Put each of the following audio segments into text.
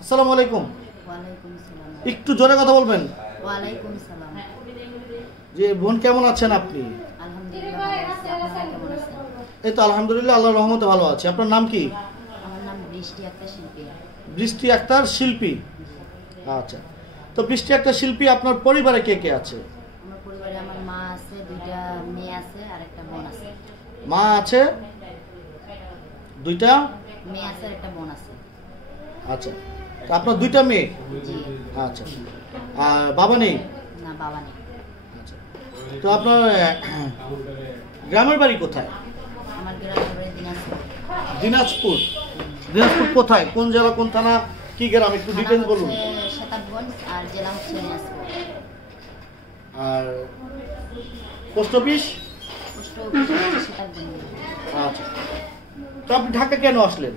আসসালামু আলাইকুম। ওয়ালাইকুম সালাম। একটু জোরে কথা বলবেন। ওয়ালাইকুম সালাম। যে বোন কেমন আছেন আপনি? আলহামদুলিল্লাহ ভালো আছি। আপনারা কেমন আছেন? এই তো আলহামদুলিল্লাহ, আল্লাহর রহমতে ভালো আছি। আপনার নাম কি? আমার নাম বৃষ্টি আক্তার শিল্পী। বৃষ্টি আক্তার শিল্পী। আচ্ছা, তো বৃষ্টি আক্তার শিল্পী, আপনার পরিবারে কে কে আছে? আমার পরিবারে আমার মা আছে, দুইটা মেয়ে আছে আর একটা বোন আছে। মা আছে, দুইটা মেয়ে আছে আর একটা বোন আছে। আচ্ছা, তো আপনার দুইটা মেয়ে? জি। আচ্ছা, আর বাবা নেই? না, বাবা নেই। আচ্ছা, তো আপনার গ্রামের বাড়ি কোথায়? আমার গ্রামের বাড়ি দিনাজপুর। দিনাজপুর। দিনাজপুর কোথায়, কোন জেলা, কোন থানা, কি গ্রাম, একটু ডিটেইলস বলুন। শতাবগঞ্জ আর জেলা হচ্ছে দিনাজপুর। আর পোস্ট অফিস? পোস্ট অফিস হচ্ছে শতাবগঞ্জ। আচ্ছা, তো আপনি ঢাকা কেন আসলেন?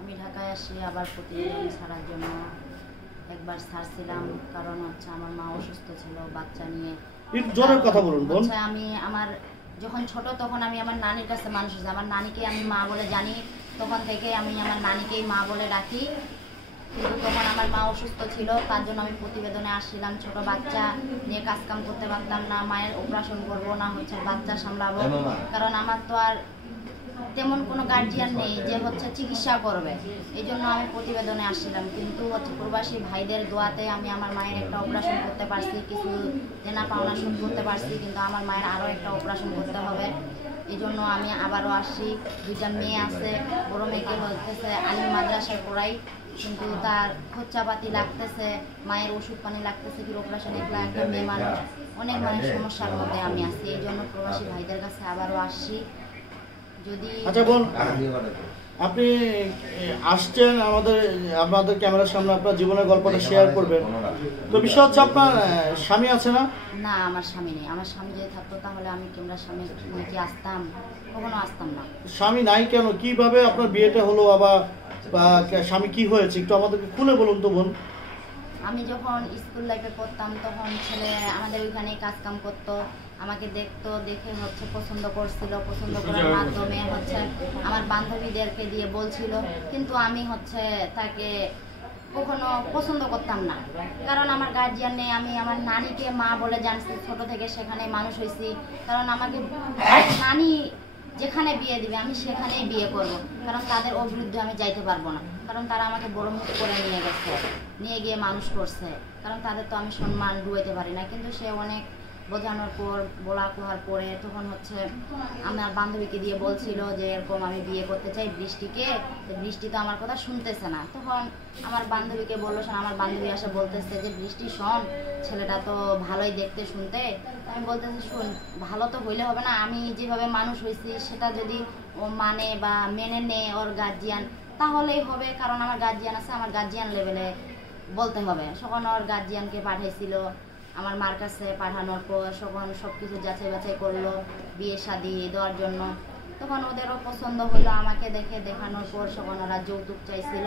আমি ঢাকায় আসি আবার প্রতিদিন ছাড়ার জন্য। একবার ছাড়ছিলাম কারণ হচ্ছে আমার মা অসুস্থ ছিল বাচ্চা নিয়ে। একটু জোরে কথা বলুন বোন। আমি আমার যখন ছোট তখন আমি আমার নানির কাছে মানুষ হয়েছি। আমার নানিকে আমি মা বলে জানি, তখন থেকে আমি আমার নানিকেই মা বলে ডাকি। কিন্তু তখন আমার মা অসুস্থ ছিল, তার জন্য আমি প্রতিবেদনে আসছিলাম। ছোট বাচ্চা নিয়ে কাজকাম করতে পারতাম না, মায়ের অপারেশন করবো না হচ্ছে বাচ্চা সামলাবো, কারণ আমার তো আর তেমন কোনো গার্জিয়ান নেই যে হচ্ছে চিকিৎসা করবে। এই জন্য আমি প্রতিবেদনে আসছিলাম। কিন্তু হচ্ছে প্রবাসী ভাইদের দোয়াতে আমি আমার মায়ের একটা অপারেশন করতে পারছি, কিছু দেনা পাওনা শোধ করতে পারছি। কিন্তু আমার মায়ের আরও একটা অপারেশন করতে হবে, এই জন্য আমি আবারও আসছি। দুইটা মেয়ে আছে, বড় মেয়েকে হচ্ছে আলিম মাদ্রাসায় পড়াই, কিন্তু তার খরচাপাতি লাগতেছে, মায়ের ওষুধ পানি লাগতেছে, কি অপারেশন এগুলো একটা মেয়ে মানুষ, অনেক মানে সমস্যার মধ্যে আমি আছি। এই জন্য প্রবাসী ভাইদের কাছে আবারও আসছি। যদি আচ্ছা বোন, আপনি আসছেন আমাদের ক্যামেরার সামনে, আপনার জীবনের গল্পটা শেয়ার করবেন। তো বিষয় হচ্ছে, আপনার স্বামী আছে না? না, আমার স্বামী নেই। আমার স্বামী যদি থাকতো তাহলে আমি ক্যামেরার সামনে কি আসতাম? কখনো আসতাম না। স্বামী নাই কেন, কিভাবে আপনার বিয়েটা হলো, আবার স্বামী কি হয়েছে, একটু আমাদেরকে খুলে বলুন তো বোন। আমি যখন স্কুল লাইফে পড়তাম তখন ছেলে আমাদের ওইখানে কাজ কাম করতো, আমাকে দেখতো, দেখে হচ্ছে পছন্দ করছিল। পছন্দ করার মাধ্যমে হচ্ছে আমার বান্ধবীদেরকে দিয়ে বলছিল, কিন্তু আমি হচ্ছে তাকে কখনো পছন্দ করতাম না, কারণ আমার গার্জিয়ান নেই। আমি আমার নানিকে মা বলে জানছি, ছোট থেকে সেখানে মানুষ হয়েছি। কারণ আমাকে নানি যেখানে বিয়ে দিবে আমি সেখানেই বিয়ে করব, কারণ তাদের অবিরুদ্ধে আমি যাইতে পারবো না। কারণ তারা আমাকে বড় মুখ করে নিয়ে গেছে, নিয়ে গিয়ে মানুষ করছে, কারণ তাদের তো আমি সম্মান ডুবাইতে পারি না। কিন্তু সে অনেক বোঝানোর পর, বলা কোহার পরে, তখন হচ্ছে আমার বান্ধবীকে দিয়ে বলছিল যে এরকম আমি বিয়ে করতে চাই বৃষ্টিকে। তো বৃষ্টি তো আমার কথা শুনতেছে না। তখন আমার বান্ধবীকে বললো, শোন, আমার বান্ধবী আসে বলতেছে যে বৃষ্টি শোন, ছেলেটা তো ভালোই দেখতে শুনতে। আমি বলতেছি, শুন, ভালো তো হইলে হবে না, আমি যেভাবে মানুষ হয়েছি সেটা যদি ও মানে বা মেনে নেয় ওর গার্জিয়ান, তাহলেই হবে। কারণ আমার গার্জিয়ান আছে, আমার গার্জিয়ান লেভেলে বলতে হবে। তখন ওর গার্জিয়ানকে পাঠাইছিল আমার মার কাছে, পাঠানোর পর তখন সব কিছু যাচাই বাছাই করলো বিয়ে শাদি দেওয়ার জন্য। তখন ওদেরও পছন্দ হলো, আমাকে দেখে দেখানোর পর তখন ওরা যৌতুক চাইছিল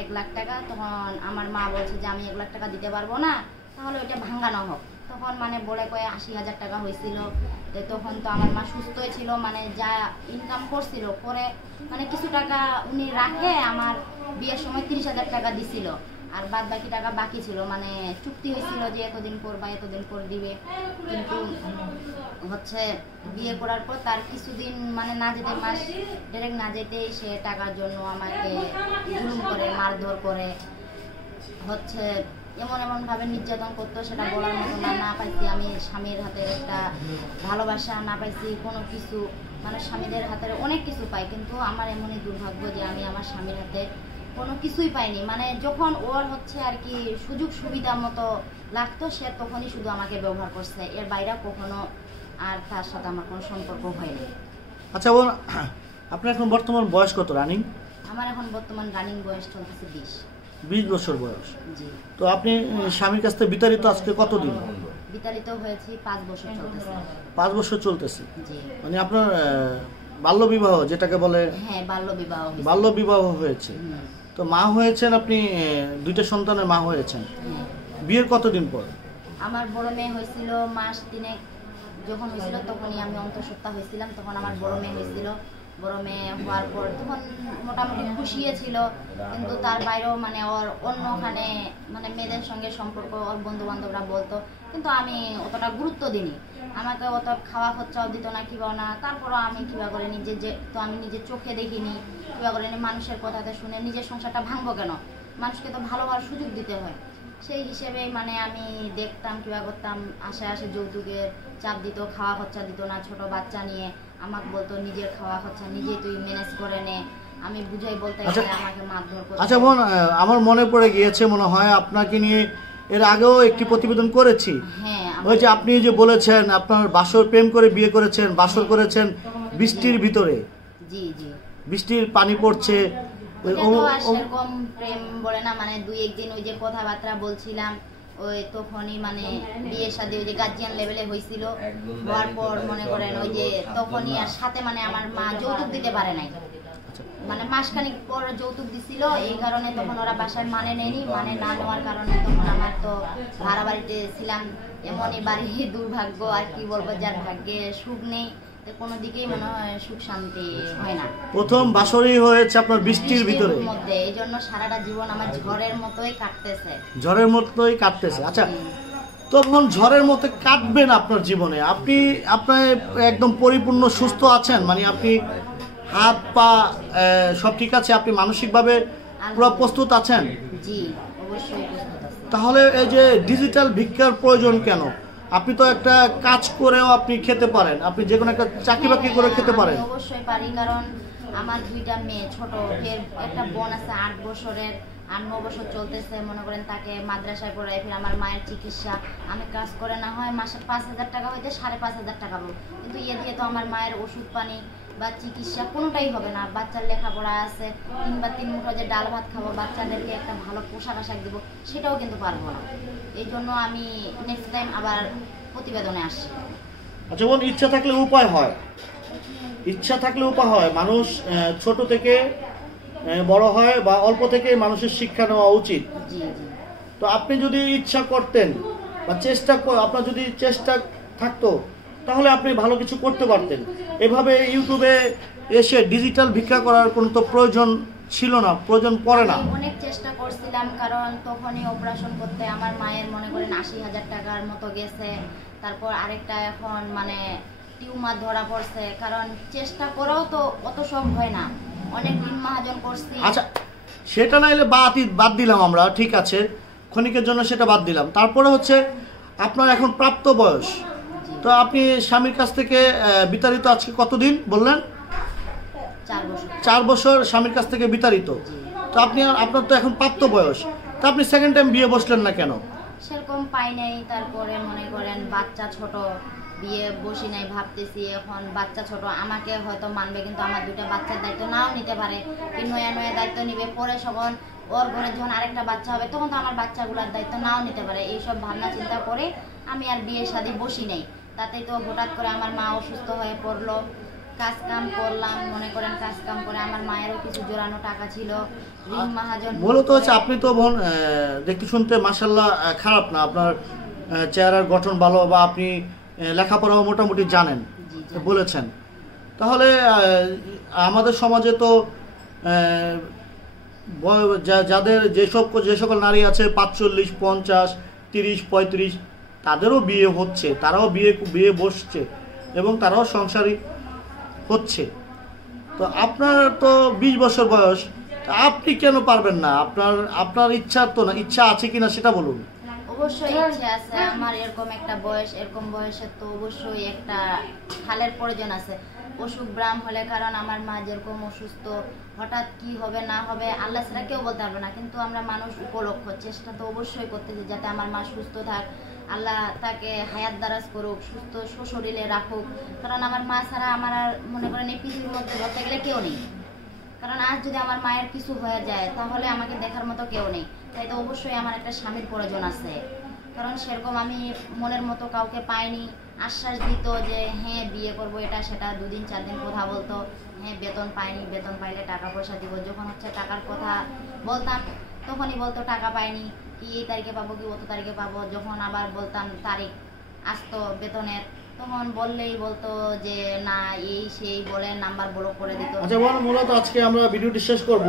1 লাখ টাকা। তখন আমার মা বলছে যে আমি 1 লাখ টাকা দিতে পারবো না, তাহলে ওইটা ভাঙানো হোক। তখন মানে বলে কয়ে 80,000 টাকা হয়েছিল। তখন তো আমার মা সুস্থই ছিল, মানে যা ইনকাম করছিল করে মানে কিছু টাকা উনি রাখে আমার বিয়ের সময় 30,000 টাকা দিছিল, আর বাদ বাকি টাকা বাকি ছিল। মানে চুক্তি হয়েছিল যে এতদিন পর বা এতদিন পর দিবে। কিন্তু হচ্ছে বিয়ে করার পর তার কিছুদিন মানে না যেতে, মাস ডাইরেক্ট না যেতেই সে টাকার জন্য আমাকে জুলুম করে, মারধর করে, হচ্ছে এমন ভাবে নির্যাতন করতো, সেটা বলার মতো না। না পাইছি আমি স্বামীর হাতের একটা ভালোবাসা, না পাইছি কোনো কিছু। মানে স্বামীদের হাতের অনেক কিছু পাই, কিন্তু আমার এমনই দুর্ভাগ্য যে আমি আমার স্বামীর হাতে কোনো কিছুই পাইনি। মানে যখন ওর হচ্ছে আর কি সুযোগ সুবিধা মতো লাগতো, সে তখনই শুধু আমাকে ব্যবহার করছে, এর বাইরে কখনো আর তার সাথে আমার কোনো সম্পর্ক হয়নি। আচ্ছা বোন, আপনার এখন বর্তমান বয়স কত রানিং? আমার এখন বর্তমান রানিং বয়স চলতেছে 20 বছর বয়স। জি। তো আপনি স্বামীর কাছ থেকে বিতাড়িত আজকে কতদিন? বিতাড়িত হয়েছি 5 বছর চলতেছে। 5 বছর চলতেছে। জি। মানে আপনার বাল্য বিবাহ যেটাকে বলে? হ্যাঁ, বাল্য বিবাহ হয়েছে। তো মা হয়েছেন আপনি, দুইটা সন্তানের মা হয়েছেন। বিয়ের কতদিন পর? আমার বড় মেয়ে হয়েছিল মাস 3 যখন হয়েছিল তখনই আমি অন্তঃসত্ত্বা হয়েছিলাম। তখন আমার বড় মেয়ে হয়েছিল বড় মেয়ে হওয়ার পর তখন মোটামুটি খুশিই ছিল, কিন্তু তার বাইরেও মানে ওর অন্যখানে মানে মেয়েদের সঙ্গে সম্পর্ক ওর বন্ধু বান্ধবরা বলতো, কিন্তু আমি অতটা গুরুত্ব দিইনি। আমাকে অত খাওয়া খরচাও দিত না কিবা না, তারপরও আমি কিবা করে তো আমি নিজের চোখে দেখিনি, কিবা করে মানুষের কথাতে শুনে নিজের সংসারটা ভাঙবো কেন, মানুষকে তো ভালো হওয়ার সুযোগ দিতে হয়। সেই হিসেবে মানে আমি দেখতাম কিবা করতাম, আসে যৌতুকের চাপ দিত, খাওয়া খরচা দিত না। ছোট বাচ্চা নিয়ে আমাকে বলতো নিজের খাওয়া খরচা নিজে তুই ম্যানেজ করে নে, আমি বুঝাই বলতে গেলে আমাকে মারধর করতো। আচ্ছা বোন, আমার মনে পড়ে গিয়েছে, মনে হয় আপনাকে নিয়ে এর আগেও একটি প্রতিবেদন করেছি। হ্যাঁ, ওই যে আপনি যে বলেছেন আপনার বাসর প্রেম করে বিয়ে করেছেন, বাসর করেছেন বৃষ্টির ভিতরে, জি জি, বৃষ্টির পানি পড়ছে, সেরকম প্রেম বলে না, মানে দুই একদিন ওই যে কথাবার্তা বলছিলাম, ওই তখনই মানে বিয়ে শাদী ওই যে গার্জিয়ান লেভেলে হয়েছিল, হওয়ার পর মনে করেন ওই যে তখনই আর সাথে মানে আমার মা যৌতুক দিতে পারে নাই, মানে মাসখানিক পর যৌতুক দিছিল, এই কারণে তখন ওরা বাসায় মানে নেয়নি, মানে না নেওয়ার কারণে তখন আমার তো ভাড়া বাড়িতে ছিলাম, এমনই বাড়ি দুর্ভাগ্য আর কি বলবো, যার ভাগ্যে সুখ নেই কোনো দিকেই মনে হয় সুখ শান্তি হয় না। প্রথম বাসরই হয়েছে আপনার বৃষ্টির ভিতরে মধ্যে, এই জন্য সারাটা জীবন আমার ঝড়ের মতোই কাটতেছে, ঝড়ের মতোই কাটতেছে। আচ্ছা, তখন ঝড়ের মতো কাটবেন আপনার জীবনে, আপনি আপনার একদম পরিপূর্ণ সুস্থ আছেন, মানে আপনি হাত পা সব ঠিক আছে, আপনি মানসিকভাবে পুরো প্রস্তুত আছেন? জি অবশ্যই প্রস্তুত আছি। তাহলে এই যে ডিজিটাল ভিক্ষার প্রয়োজন কেন? আপনি তো একটা কাজ করেও আপনি খেতে পারেন, আপনি যে কোনো একটা চাকরি বাকরি করে খেতে পারেন। অবশ্যই পারি, কারণ আমার দুইটা মেয়ে ছোট, একটা বোন আছে 8 বছরের, 8-9 বছর চলতেছে, মনে করেন তাকে মাদ্রাসায় পড়াই, ফির আমার মায়ের চিকিৎসা, আমি কাজ করে না হয় মাসে 5,000 টাকা হইতে 5,500 টাকা পাবো, কিন্তু এ দিয়ে তো আমার মায়ের ওষুধ পানি বা চিকিৎসা কোনোটাই হবে না। বাচ্চার লেখাপড়া আছে, 3 বা 3 মুঠো যে ডাল ভাত খাবো, বাচ্চাদেরকে একটা ভালো পোশাক আশাক দেবো, সেটাও কিন্তু পারবো না। এই জন্য আমি নেক্সট টাইম আবার প্রতিবেদনে আসি। আচ্ছা বোন, ইচ্ছা থাকলে উপায় হয়, ইচ্ছা থাকলে উপায় হয়। মানুষ ছোট থেকে বড় হয় বা অল্প থেকে মানুষের শিক্ষা নেওয়া উচিত। জি জি। তো আপনি যদি ইচ্ছা করতেন বা আপনার যদি চেষ্টা থাকতো, তাহলে আপনি ভালো কিছু করতে পারতেন। এভাবে ইউটিউবে এসে ডিজিটাল ভিক্ষা করার কোনো তো প্রয়োজন ছিল না, প্রয়োজন পড়ে না। অনেক চেষ্টা করছিলাম, কারণ তখনই অপারেশন করতে আমার মায়ের মনে করেন 80,000 টাকার মতো গেছে, তারপর আরেকটা এখন মানে টিউমার ধরা পড়ছে, কারণ চেষ্টা করেও তো অত সব হয় না, অনেক ঋণ মহাজন করছি। আচ্ছা, সেটা নাইলে বাদ দিলাম আমরা, ঠিক আছে, ক্ষণিকের জন্য সেটা বাদ দিলাম। তারপরে হচ্ছে আপনার এখন প্রাপ্ত বয়স, তো আপনি স্বামীর কাছ থেকে বিতাড়িত আজকে কতদিন বললেন? 4 বছর স্বামীর কাছ থেকে বিতাড়িত। তো আপনার তো এখন প্রাপ্ত বয়স, তো আপনি সেকেন্ড টাইম বিয়ে বসলেন না কেন? সেরকম পাই নাই, তারপরে মনে করেন বাচ্চা ছোট, বিয়ে বসি নাই, ভাবতেছি এখন বাচ্চা ছোট, আমাকে হয়তো মানবে, কিন্তু আমার 2টা বাচ্চার দায়িত্ব নাও নিতে পারে, কি নয়া দায়িত্ব নিবে, পরে যখন ওর ঘরে যখন আরেকটা বাচ্চা হবে তখন তো আমার বাচ্চাগুলোর দায়িত্ব নাও নিতে পারে। এইসব ভাবনা চিন্তা করে আমি আর বিয়ে শাদী বসি নাই। তাতেই তো হঠাৎ করে আমার মা অসুস্থ হয়ে পড়লো, কাজ কাম করলাম, মনে করেন কাজ কাম করে আমার মায়েরও কিছু জোরানো টাকা ছিল, ঋণ মহাজন। মূলত হচ্ছে আপনি তো বোন দেখতে শুনতে মাশাআল্লাহ খারাপ না, আপনার চেহারার গঠন ভালো, বা আপনি লেখাপড়াও মোটামুটি জানেন বলেছেন। তাহলে আমাদের সমাজে তো যাদের যে সকল নারী আছে 45, 50, 30, 35, তাদেরও বিয়ে হচ্ছে, তারাও বিয়ে বসছে এবং তারাও সংসারী হচ্ছে। তো আপনার তো 20 বছর বয়স, আপনি কেন পারবেন না? আপনার ইচ্ছা তো না, ইচ্ছা আছে কিনা সেটা বলুন। অবশ্যই ইচ্ছা আছে আমার, এরকম একটা বয়স, এরকম বয়সে তো অবশ্যই একটা খালের প্রয়োজন আছে, অসুখ ব্রাম হলে, কারণ আমার মা যেরকম অসুস্থ, হঠাৎ কি হবে না হবে আল্লাহ ছাড়া কেউ বলতে পারবে না, কিন্তু আমরা মানুষ উপলক্ষ চেষ্টা তো অবশ্যই করতেছি যাতে আমার মা সুস্থ থাক, আল্লাহ তাকে হায়াত দারাজ করুক, সুস্থ সশরীরে রাখুক, কারণ আমার মা ছাড়া আমার আর মনে করেন এই পৃথিবীর মধ্যে ধরতে গেলে কেউ নেই, কারণ আজ যদি আমার মায়ের কিছু হয়ে যায় তাহলে আমাকে দেখার মতো কেউ নেই। তাই তো অবশ্যই আমার একটা স্বামীর প্রয়োজন আছে, কারণ সেরকম আমি মনের মতো কাউকে পাইনি। আশ্বাস দিত যে হ্যাঁ বিয়ে করবো, এটা সেটা 2 দিন 4 দিন কথা বলতো, হ্যাঁ বেতন পাইনি, বেতন পাইলে টাকা পয়সা দিব, যখন হচ্ছে টাকার কথা বলতাম তখনই বলতো টাকা পাইনি, কি এই তারিখে পাবো কি অত তারিখে পাবো, যখন আবার বলতাম তারিখ আসতো বেতনের তখন বললেই বলতো যে না এই সেই বলে নাম্বার ব্লক করে দিত। আচ্ছা বোন, মূলত আজকে আমরা ভিডিওটি শেষ করব,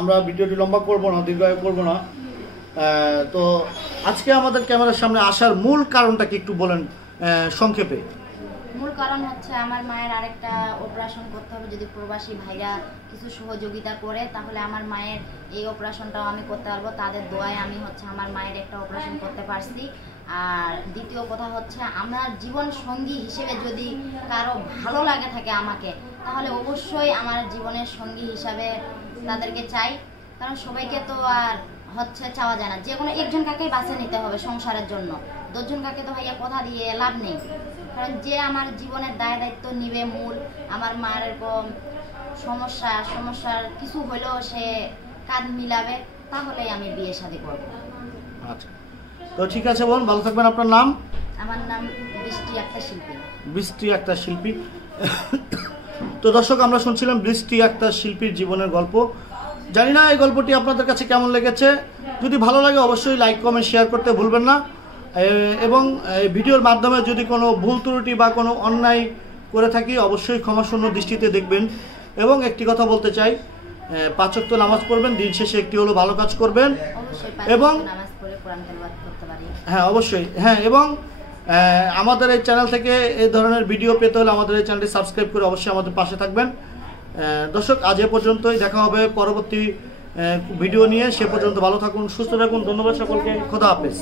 আমরা ভিডিওটি লম্বা করব না, দীর্ঘায়ু করব না। তো আজকে আমাদের ক্যামেরার সামনে আসার মূল কারণটা কি একটু বলেন সংক্ষেপে? মূল কারণ হচ্ছে আমার মায়ের আরেকটা অপারেশন করতে হবে, যদি প্রবাসী ভাইরা কিছু সহযোগিতা করে তাহলে আমার মায়ের এই অপারেশনটাও আমি করতে পারবো। তাদের দোয়ায় আমি হচ্ছে আমার মায়ের একটা অপারেশন করতে পারছি। আর দ্বিতীয় কথা হচ্ছে আমার জীবন সঙ্গী হিসেবে যদি কারো ভালো লাগে থাকে আমাকে, তাহলে অবশ্যই আমার জীবনের সঙ্গী হিসাবে তাদেরকে চাই। কারণ সবাইকে তো আর হচ্ছে চাওয়া যায় না, যে কোনো একজন কাকেই বাছে নিতে হবে সংসারের জন্য। 10 জন কাকে তো ভাইয়া কথা দিয়ে লাভ নেই। কারণ যে আমার জীবনের দায় দায়িত্ব নিবে মূল, আমার মার এরকম সমস্যার কিছু হলেও সে কাঁধ মিলাবে, তাহলেই আমি বিয়ে শাদী করব। আচ্ছা, তো ঠিক আছে বোন, ভালো থাকবেন। আপনার নাম? আমার নাম বৃষ্টি আক্তার শিল্পী। বৃষ্টি আক্তার শিল্পী। তো দর্শক, আমরা শুনছিলাম বৃষ্টি আক্তার শিল্পীর জীবনের গল্প। জানি না এই গল্পটি আপনাদের কাছে কেমন লেগেছে। যদি ভালো লাগে অবশ্যই লাইক কমেন্ট শেয়ার করতে ভুলবেন না। এবং এই ভিডিওর মাধ্যমে যদি কোনো ভুল ত্রুটি বা কোনো অন্যায় করে থাকি অবশ্যই ক্ষমাশূন্য দৃষ্টিতে দেখবেন। এবং একটি কথা বলতে চাই, 5 ওয়াক্ত নামাজ পড়বেন, দিন শেষে একটি হলো ভালো কাজ করবেন। এবং নামাজ পড়ে কোরআন তেলাওয়াত করতে পারি। হ্যাঁ অবশ্যই, হ্যাঁ। এবং আমাদের এই চ্যানেল থেকে এই ধরনের ভিডিও পেতে হলে আমাদের এই চ্যানেলটি সাবস্ক্রাইব করে অবশ্যই আমাদের পাশে থাকবেন। দর্শক, আজ এ পর্যন্তই, দেখা হবে পরবর্তী ভিডিও নিয়ে। সে পর্যন্ত ভালো থাকুন, সুস্থ থাকুন। ধন্যবাদ সকলকে। খোদা হাফেজ।